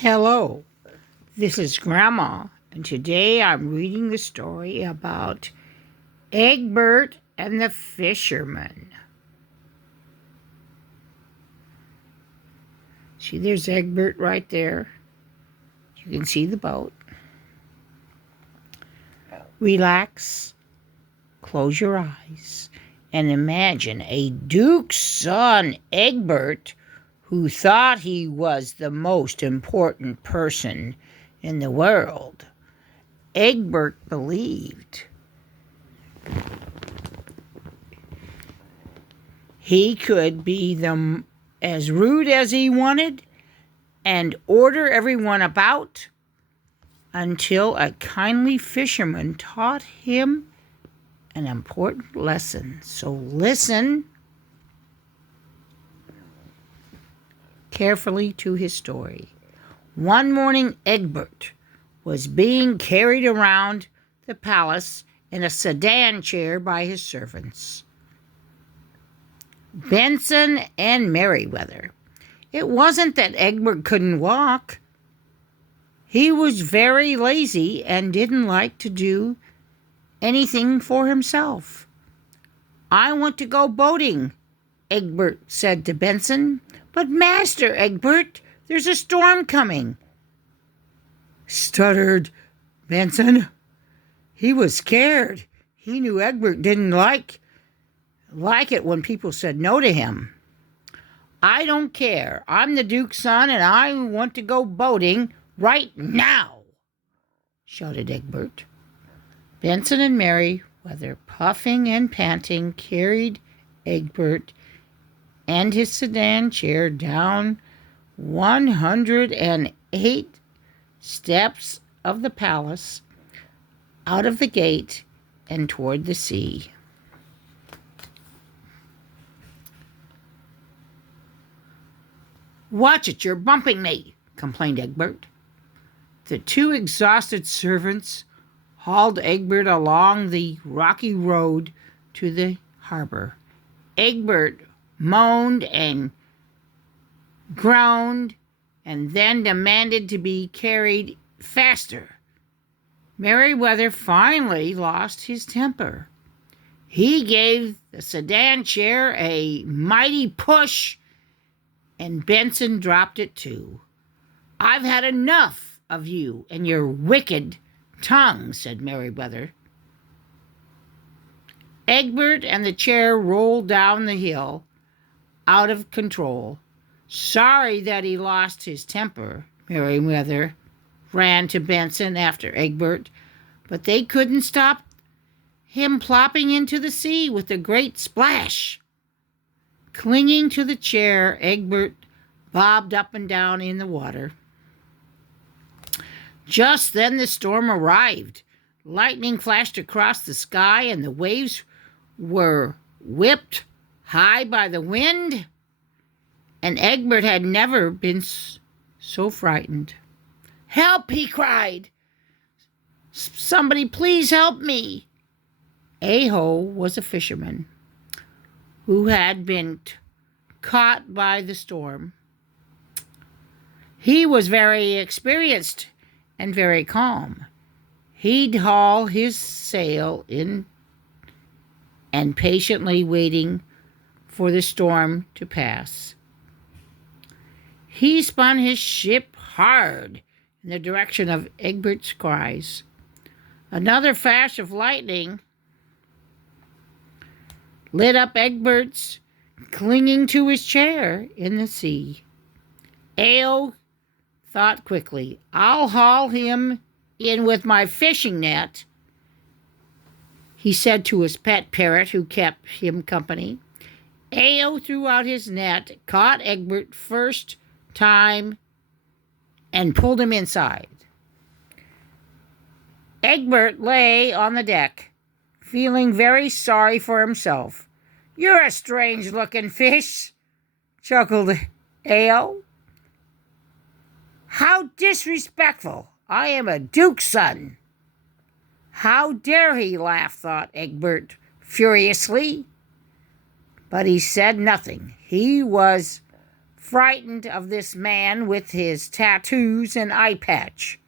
Hello, this is Grandma, and today I'm reading the story about Egbert and the Fisherman. See, there's Egbert right there. You can see the boat. Relax, close your eyes, and imagine a duke's son, Egbert, who thought he was the most important person in the world. Elbert believed he could be as rude as he wanted and order everyone about until a kindly fisherman taught him an important lesson. So listen carefully to his story. One morning, Egbert was being carried around the palace in a sedan chair by his servants, Benson and Merryweather. It wasn't that Egbert couldn't walk. He was very lazy and didn't like to do anything for himself. "I want to go boating," Egbert said to Benson. "But Master Egbert, there's a storm coming," stuttered Benson. He was scared. He knew Egbert didn't like it when people said no to him. "I don't care. I'm the Duke's son, and I want to go boating right now," shouted Egbert. Benson and Merryweather, puffing and panting, carried Egbert and his sedan chair down 108 steps of the palace, out of the gate, and toward the sea. "Watch it, you're bumping me," complained Egbert. The two exhausted servants hauled Egbert along the rocky road to the harbor. Egbert moaned and groaned and then demanded to be carried faster. Merryweather finally lost his temper. He gave the sedan chair a mighty push, and Benson dropped it too. "I've had enough of you and your wicked tongue," said Merryweather. Egbert and the chair rolled down the hill, out of control. Sorry that he lost his temper, Merryweather ran to Benson after Egbert, but they couldn't stop him plopping into the sea with a great splash. Clinging to the chair, Egbert bobbed up and down in the water. Just then the storm arrived. Lightning flashed across the sky, and the waves were whipped high by the wind, and Egbert had never been so frightened. "Help!" he cried. "Somebody please help me." Aho was a fisherman who had been caught by the storm. He was very experienced and very calm. He'd haul his sail in and patiently waiting for the storm to pass. He spun his ship hard in the direction of Egbert's cries. Another flash of lightning lit up Egbert's clinging to his chair in the sea. Ao thought quickly. "I'll haul him in with my fishing net," he said to his pet parrot who kept him company. Ao threw out his net, caught Egbert first time, and pulled him inside. Egbert lay on the deck, feeling very sorry for himself. "You're a strange-looking fish," chuckled Ao. "How disrespectful! I am a duke's son." "How dare he laugh," thought Egbert furiously. But he said nothing. He was frightened of this man with his tattoos and eye patch.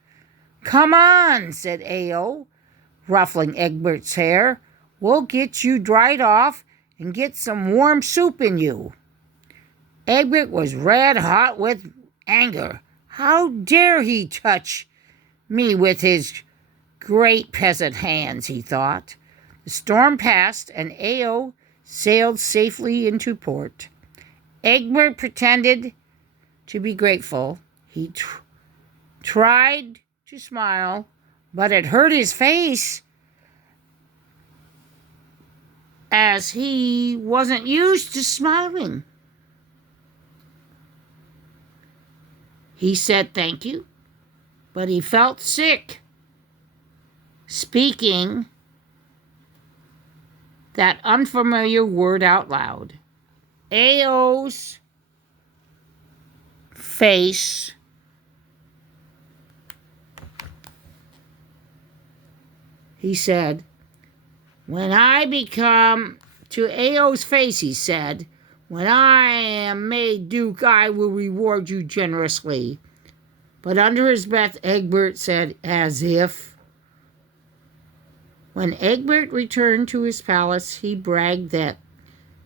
"Come on," said Ao, ruffling Egbert's hair. "We'll get you dried off and get some warm soup in you." Egbert was red hot with anger. How dare he touch me with his great peasant hands, he thought. The storm passed, and Ao sailed safely into port. Egbert pretended to be grateful. He tried to smile, but it hurt his face, as he wasn't used to smiling. He said thank you, but he felt sick. Speaking that unfamiliar word out loud. Ao's face he said, "When I become," to Ao's face he said, "when I am made Duke, I will reward you generously." But under his breath, Egbert said, "as if." When Egbert returned to his palace, he bragged that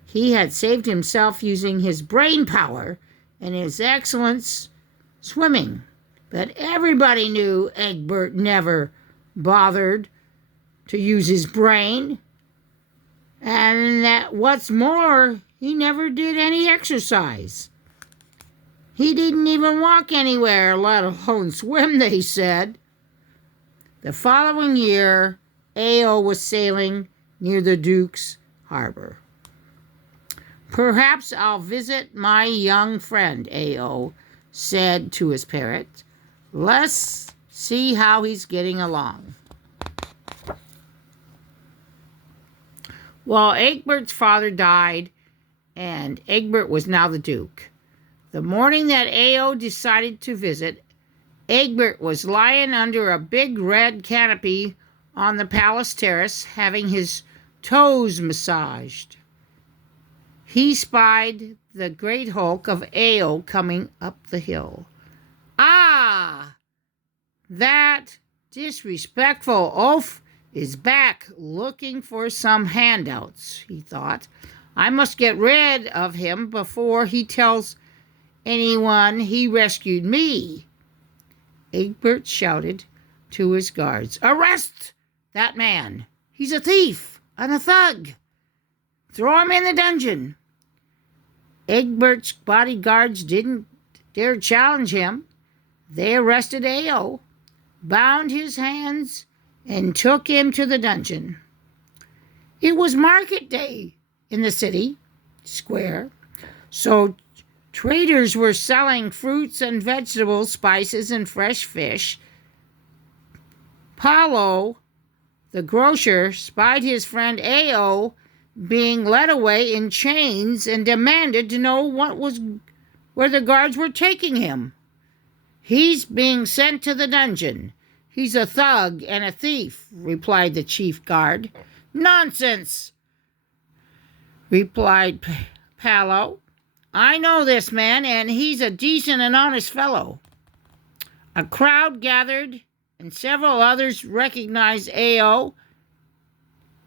he had saved himself using his brain power and his excellence swimming. But everybody knew Egbert never bothered to use his brain, and that what's more, he never did any exercise. He didn't even walk anywhere, let alone swim, they said. The following year, Ao was sailing near the Duke's harbor. "Perhaps I'll visit my young friend," Ao said to his parrot. "Let's see how he's getting along." Well, Egbert's father died, and Egbert was now the Duke. The morning that Ao decided to visit, Egbert was lying under a big red canopy on the palace terrace, having his toes massaged. He spied the great hulk of Ao coming up the hill. "Ah, that disrespectful oaf is back looking for some handouts," he thought. "I must get rid of him before he tells anyone he rescued me." Egbert shouted to his guards, "Arrest that man! He's a thief and a thug! Throw him in the dungeon!" Egbert's bodyguards didn't dare challenge him. They arrested Ao, bound his hands, and took him to the dungeon. It was market day in the city square, so traders were selling fruits and vegetables, spices, and fresh fish. Paulo, the grocer, spied his friend Ao being led away in chains and demanded to know where the guards were taking him. "He's being sent to the dungeon. He's a thug and a thief," replied the chief guard. "Nonsense," replied Paulo. "I know this man, and he's a decent and honest fellow." A crowd gathered, and several others recognized Ao.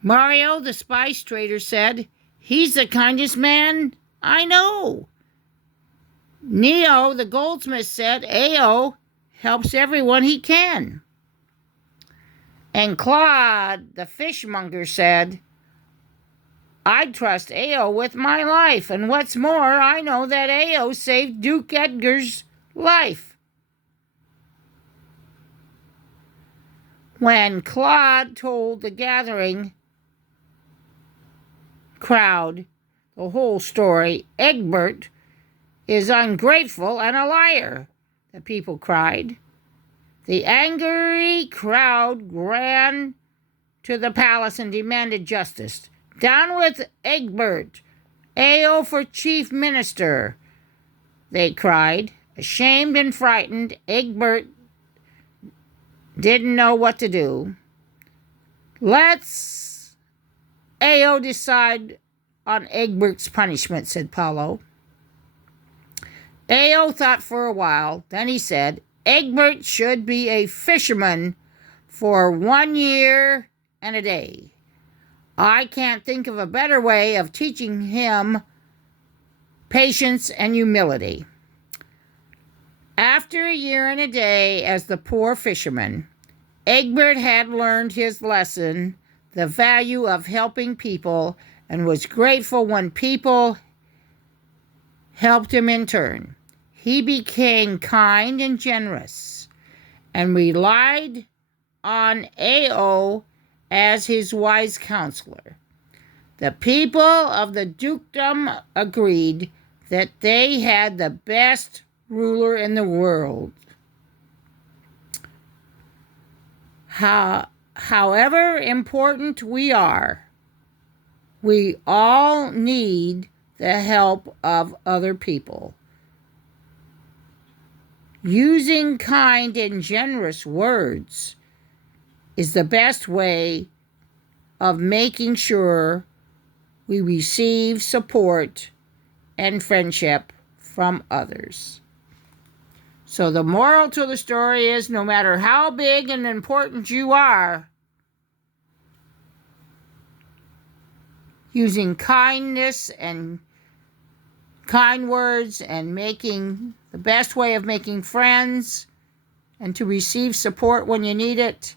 Mario, the spice trader, said, "He's the kindest man I know." Neo, the goldsmith, said, "Ao helps everyone he can." And Claude, the fishmonger, said, "I'd trust Ao with my life, and what's more, I know that Ao saved Duke Edgar's life." When Claude told the gathering crowd the whole story, "Egbert is ungrateful and a liar," the people cried. The angry crowd ran to the palace and demanded justice. "Down with Egbert! Ao for chief minister!" they cried. Ashamed and frightened, Egbert didn't know what to do. "Let's Ao decide on Egbert's punishment," said Paulo. Ao thought for a while. Then he said, Egbert should be a fisherman for 1 year and a day. I can't think of a better way of teaching him patience and humility. After 1 year and a day as the poor fisherman, Egbert had learned his lesson, the value of helping people, and was grateful when people helped him in turn. He became kind and generous and relied on Ao as his wise counselor. The people of the dukedom agreed that they had the best ruler in the world. However important we are, we all need the help of other people. Using kind and generous words is the best way of making sure we receive support and friendship from others. So the moral to the story is, no matter how big and important you are, using kindness and kind words and making the best way of making friends and to receive support when you need it.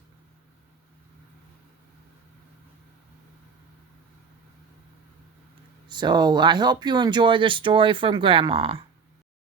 So I hope you enjoy the story from Grandma.